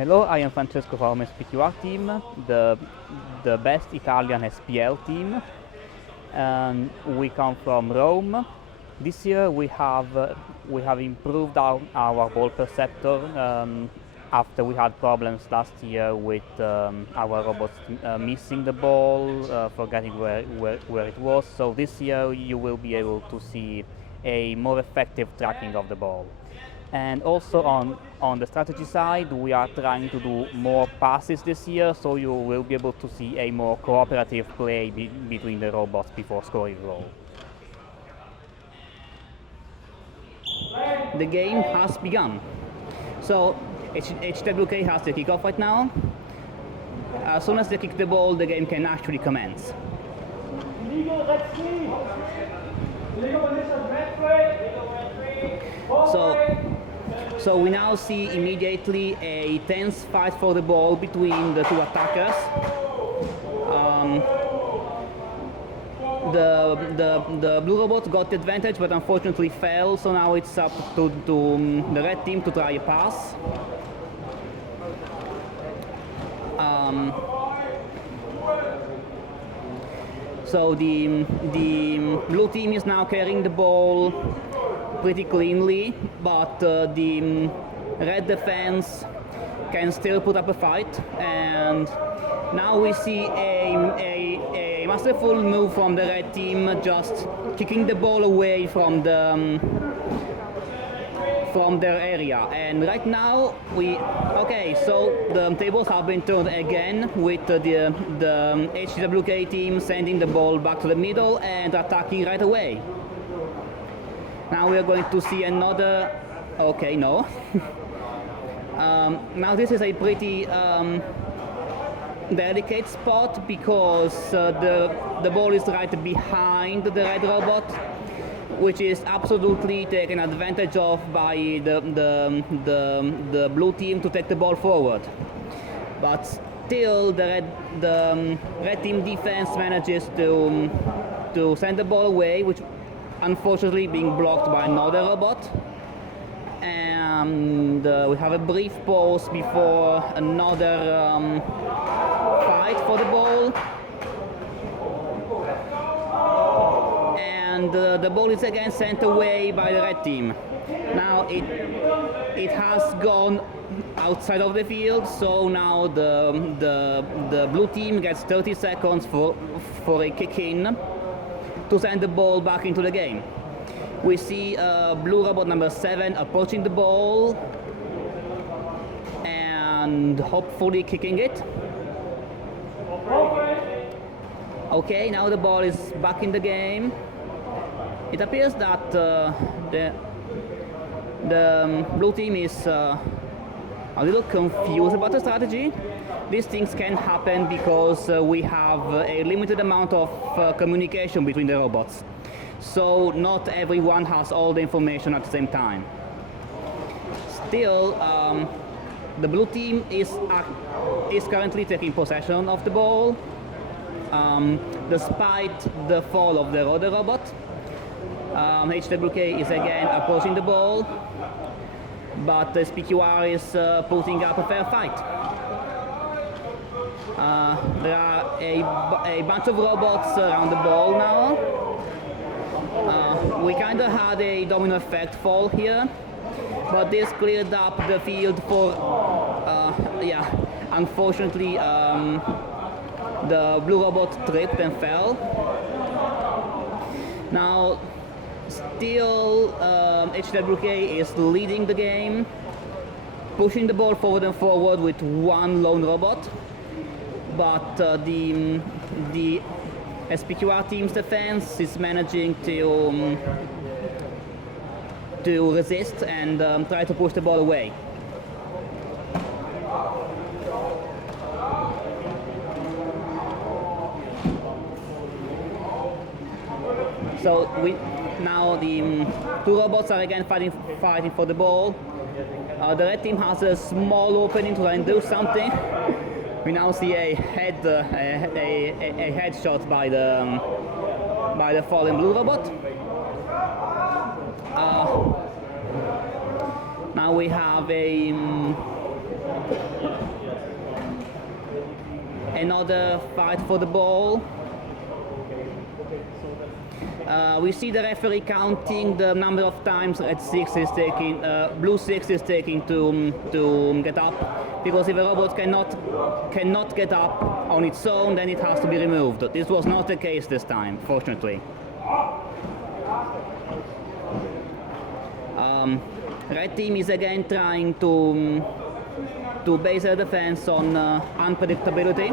Hello, I am Francesco from SPQR team, the best Italian SPL team. We come from Rome. This year we have improved our ball perceptor after we had problems last year with our robots missing the ball, forgetting where it was. So this year you will be able to see a more effective tracking of the ball. And also on the strategy side, we are trying to do more passes this year, so you will be able to see a more cooperative play between the robots before scoring a goal. The game has begun. So HTWK has the kickoff right now. As soon as they kick the ball, the game can actually commence. So we now see immediately a tense fight for the ball between the two attackers. The blue robot got the advantage, but unfortunately fell. So now it's up to the red team to try a pass. So the blue team is now carrying the ball pretty cleanly, but the red defense can still put up a fight. And now we see a masterful move from the red team, just kicking the ball away from their area. And right now so the tables have been turned again, with the HTWK team sending the ball back to the middle and attacking right away. Now we are going to see another. Okay, no. Now this is a pretty delicate spot, because the ball is right behind the red robot, which is absolutely taken advantage of by the blue team to take the ball forward. But still, the red team defense manages to send the ball away, which unfortunately being blocked by another robot. And we have a brief pause before another fight for the ball. And the ball is again sent away by the red team. Now it has gone outside of the field, so now the blue team gets 30 seconds for a kick-in to send the ball back into the game. We see blue robot number 7 approaching the ball and hopefully kicking it. Okay, now the ball is back in the game. It appears that the blue team is a little confused about the strategy. These things can happen because we have a limited amount of communication between the robots. So not everyone has all the information at the same time. Still, the blue team is currently taking possession of the ball, despite the fall of the other robot. HTWK is again approaching the ball, but the SPQR is putting up a fair fight. There are a bunch of robots around the ball now. We kind of had a domino effect fall here, but this cleared up the field for, unfortunately, the blue robot tripped and fell. Now, still, HTWK is leading the game, pushing the ball forward and forward with one lone robot. But the SPQR team's defense is managing to resist and try to push the ball away. So now the two robots are again fighting for the ball. The red team has a small opening to try and do something. We now see a headshot by the fallen blue robot. Now we have a Another fight for the ball. We see the referee counting the number of times red 6 is taking, blue 6 is taking to get up, because if a robot cannot get up on its own, then it has to be removed. This was not the case this time, fortunately. Red team is again trying to base their defense on unpredictability.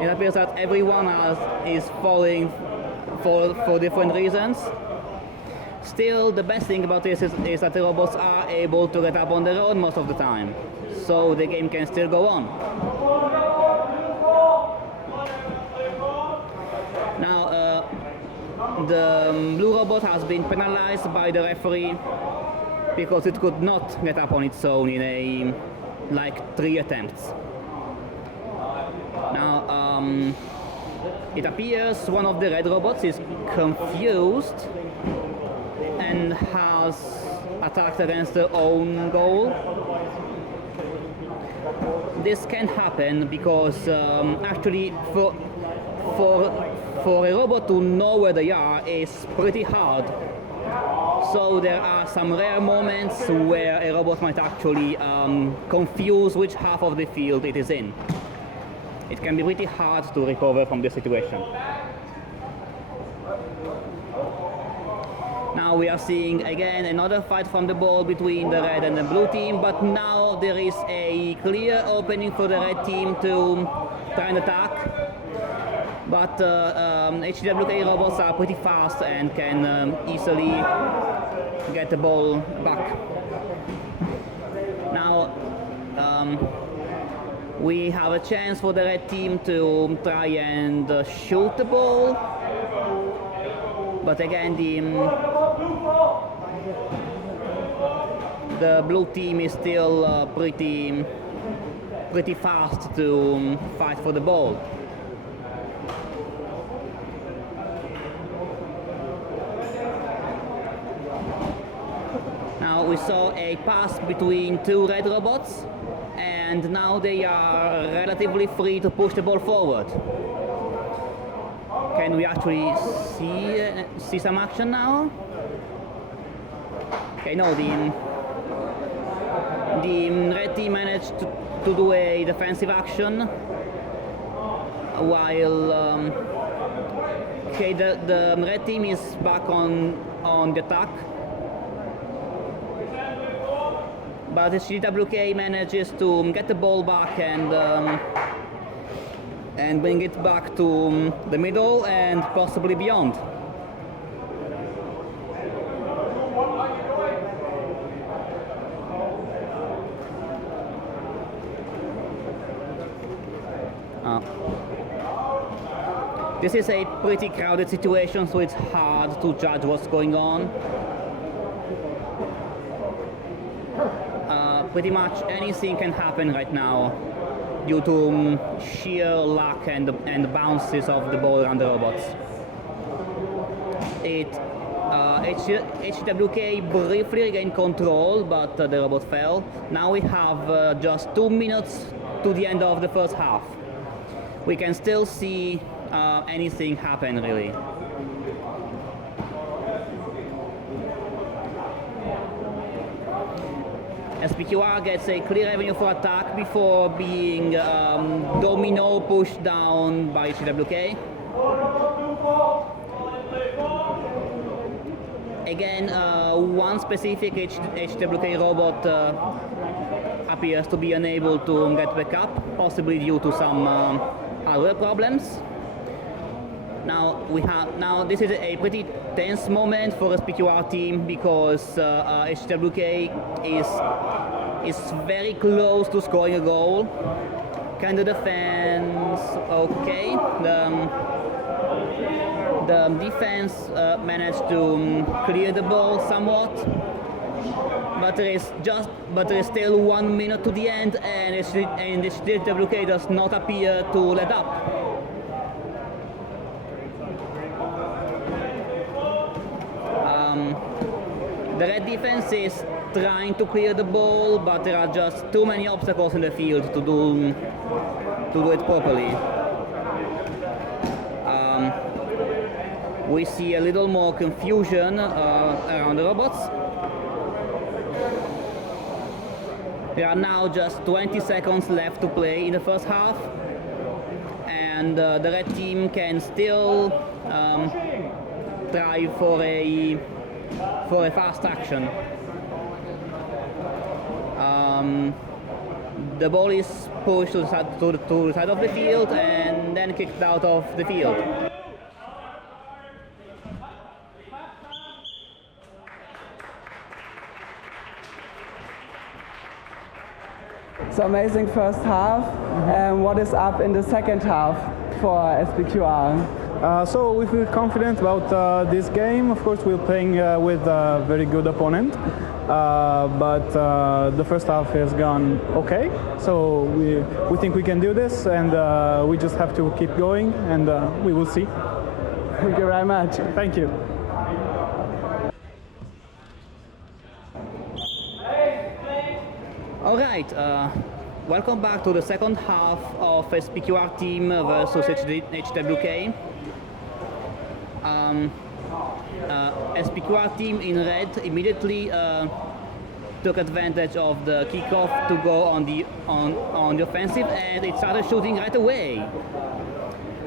It appears that everyone else is falling for different reasons. Still, the best thing about this is that the robots are able to get up on their own most of the time, so the game can still go on. Now, the blue robot has been penalized by the referee because it could not get up on its own in like 3 attempts. Now, it appears one of the red robots is confused and has attacked against their own goal. This can happen because actually for a robot to know where they are is pretty hard. So there are some rare moments where a robot might actually confuse which half of the field it is in. It can be pretty hard to recover from this situation. Now we are seeing again another fight from the ball between the red and the blue team, but now there is a clear opening for the red team to try and attack. But HTWK robots are pretty fast and can easily get the ball back. Now we have a chance for the red team to try and shoot the ball, but again the blue team is still pretty fast to fight for the ball. Now we saw a pass between 2 red robots, and now they are relatively free to push the ball forward. Can we actually see some action now? Okay, no, the red team managed to do a defensive action, while okay, the red team is back on the attack. But the HTWK manages to get the ball back and bring it back to the middle and possibly beyond. This is a pretty crowded situation, so it's hard to judge what's going on. Pretty much anything can happen right now due to sheer luck and the bounces of the ball around the robots. HTWK briefly regained control, but the robot fell. Now we have just 2 minutes to the end of the first half. We can still see anything happen, really. SPQR gets a clear avenue for attack before being domino pushed down by HTWK. Again, one specific HTWK robot appears to be unable to get back up, possibly due to some hardware problems. Now this is a pretty tense moment for the SPQR team because HTWK is very close to scoring a goal. Can the defense? Okay, the defense managed to clear the ball somewhat, but there is still 1 minute to the end, and HTWK does not appear to let up. the red defense is trying to clear the ball, but there are just too many obstacles in the field to do it properly. We see a little more confusion around the robots. There are now just 20 seconds left to play in the first half, and the red team can still try for a fast action. The ball is pushed to the side of the field and then kicked out of the field. So amazing first half. What is up in the second half for SPQR? So we feel confident about this game. Of course, we're playing with a very good opponent, but the first half has gone okay. So we think we can do this, and we just have to keep going, and we will see. Thank you very much. Thank you. All right, welcome back to the second half of SPQR team versus HTWK. SPQR team in red immediately took advantage of the kickoff to go on the offensive, and it started shooting right away.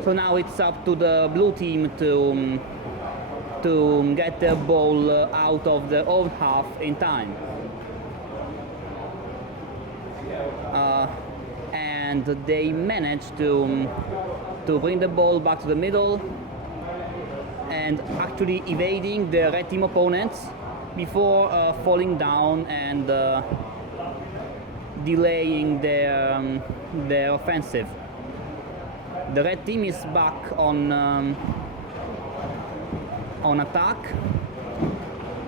So now it's up to the blue team to get the ball out of the own half in time. And they managed to bring the ball back to the middle and actually evading the red team opponents before falling down and delaying their offensive. The red team is back on attack,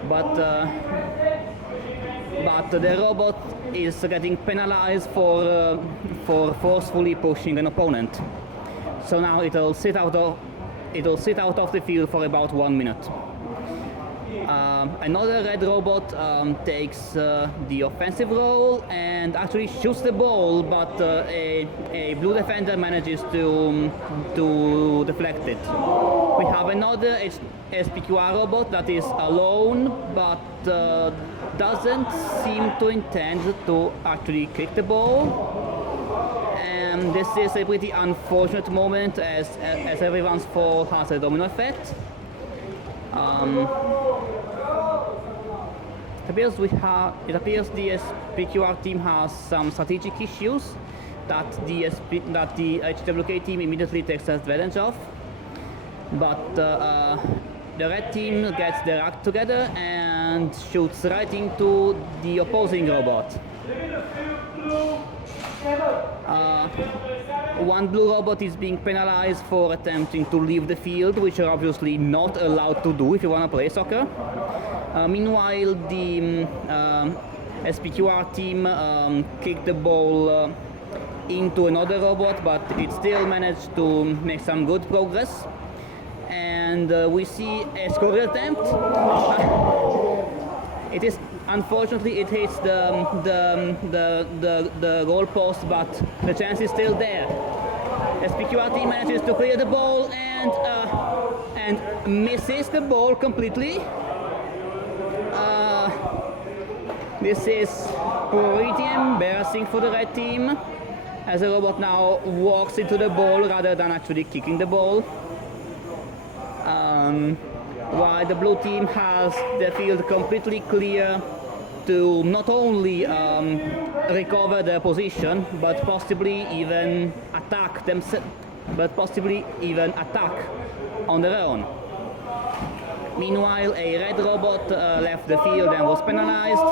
but the robot is getting penalized for forcefully pushing an opponent. So now it'll sit out of the field for about 1 minute. Another red robot takes the offensive role and actually shoots the ball, but a blue defender manages to deflect it. We have another SPQR robot that is alone, but doesn't seem to intend to actually kick the ball. And this is a pretty unfortunate moment as everyone's fall has a domino effect. It appears the SPQR team has some strategic issues that the HTWK team immediately takes advantage of. But the red team gets their act together and shoots right into the opposing robot. One blue robot is being penalized for attempting to leave the field, which you're obviously not allowed to do if you want to play soccer. Meanwhile, the SPQR team kicked the ball into another robot, but it still managed to make some good progress. And we see a scoring attempt. It is unfortunately it hits the goal post, but the chance is still there. SPQR team manages to clear the ball and misses the ball completely. This is pretty embarrassing for the red team, as the robot now walks into the ball rather than actually kicking the ball. While the blue team has the field completely clear to not only recover their position, but possibly even attack on their own. Meanwhile, a red robot left the field and was penalized.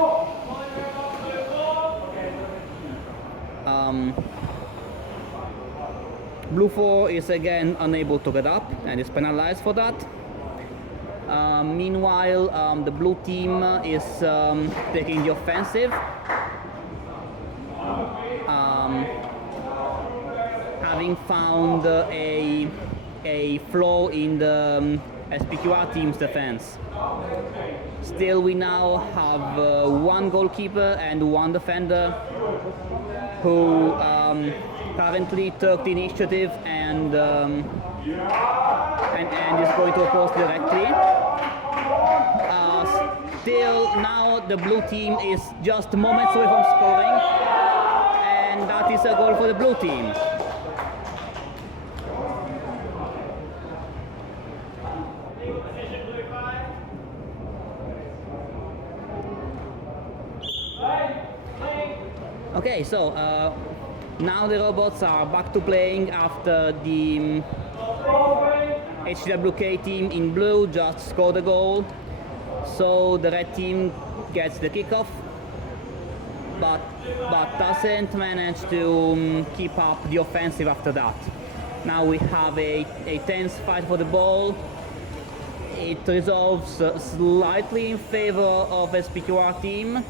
Blue 4 is again unable to get up and is penalized for that. Meanwhile, the blue team is taking the offensive, having found a flaw in SPQR team's defense. Still, we now have one goalkeeper and one defender who currently took the initiative and is going to oppose directly. Still, now the blue team is just moments away from scoring, and that is a goal for the blue team. Okay, so now the robots are back to playing after the HTWK team in blue just scored a goal. So the red team gets the kickoff, but doesn't manage to keep up the offensive after that. Now we have a tense fight for the ball. It resolves slightly in favor of SPQR team.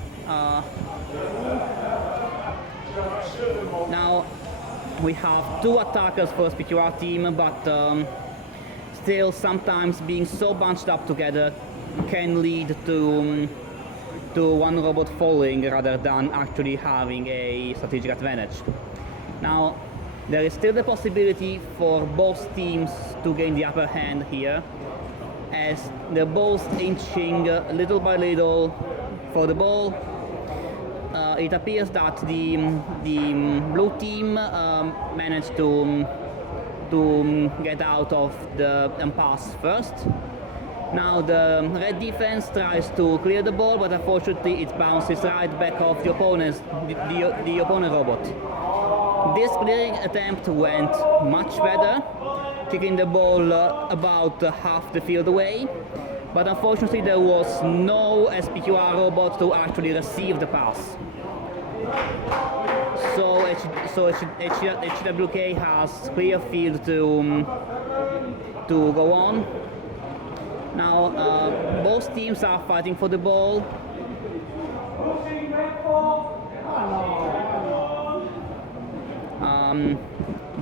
Now we have two attackers for SPQR team, but still sometimes being so bunched up together can lead to one robot falling rather than actually having a strategic advantage. Now there is still the possibility for both teams to gain the upper hand here, as they're both inching little by little for the ball. It appears that the blue team managed to get out of the impasse first. Now the red defense tries to clear the ball, but unfortunately it bounces right back off the opponent robot. This clearing attempt went much better, kicking the ball about half the field away, but unfortunately there was no SPQR robot to actually receive the pass. So HTWK has clear field to go on. Now both teams are fighting for the ball.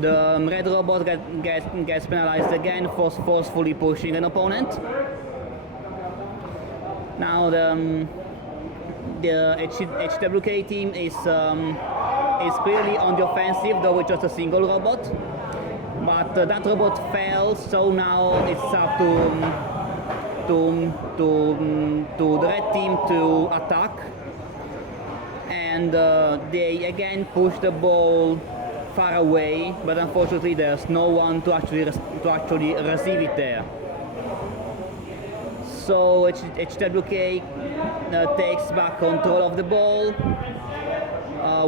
The red robot gets penalized again for forcefully pushing an opponent. Now the HTWK team is clearly on the offensive, though with just a single robot. But that robot fell, so now it's up to the red team to attack, and they again push the ball far away, but unfortunately there's no one to actually receive it there. So HTWK takes back control of the ball.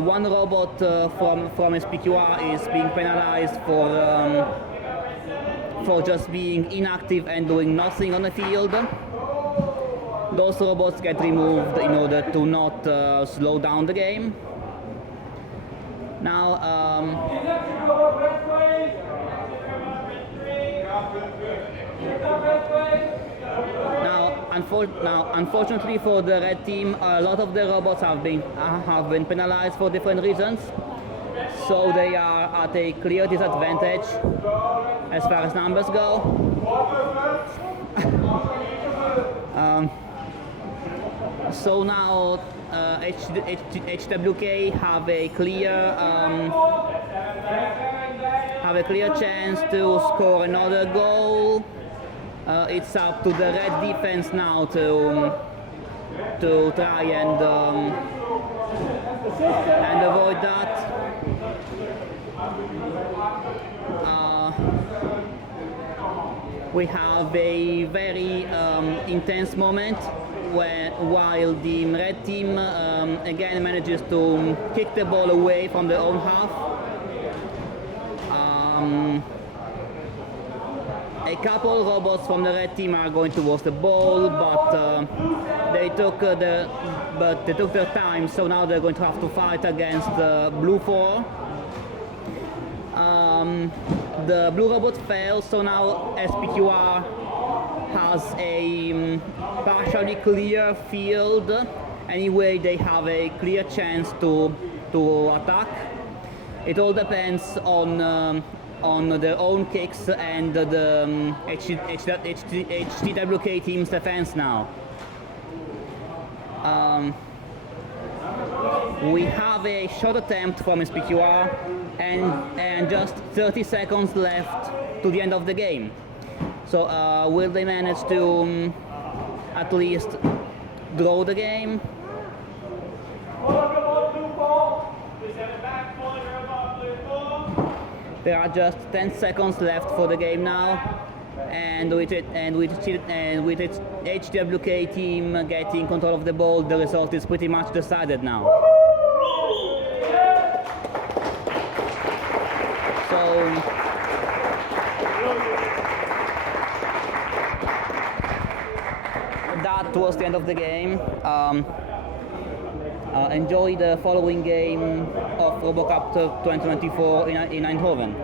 One robot from SPQR is being penalized for just being inactive and doing nothing on the field. Those robots get removed in order to not slow down the game. Now, unfortunately for the red team, a lot of the robots have been penalized for different reasons, so they are at a clear disadvantage as far as numbers go. So now HTWK have a clear chance to score another goal. It's up to the red defense now to try and avoid that. We have a very intense moment while the red team again manages to kick the ball away from their own half. A couple robots from the red team are going towards the ball, but they took their time, so now they're going to have to fight against the blue 4. The blue robot fails, so now SPQR has a partially clear field. Anyway, they have a clear chance to attack. It all depends on on their own kicks and the HTWK team's defense now. We have a shot attempt from SPQR and just 30 seconds left to the end of the game. So will they manage to at least draw the game? There are just 10 seconds left for the game now, and with its HTWK team getting control of the ball, the result is pretty much decided now. So that was the end of the game. Enjoy the following game of RoboCup 2024 in Eindhoven.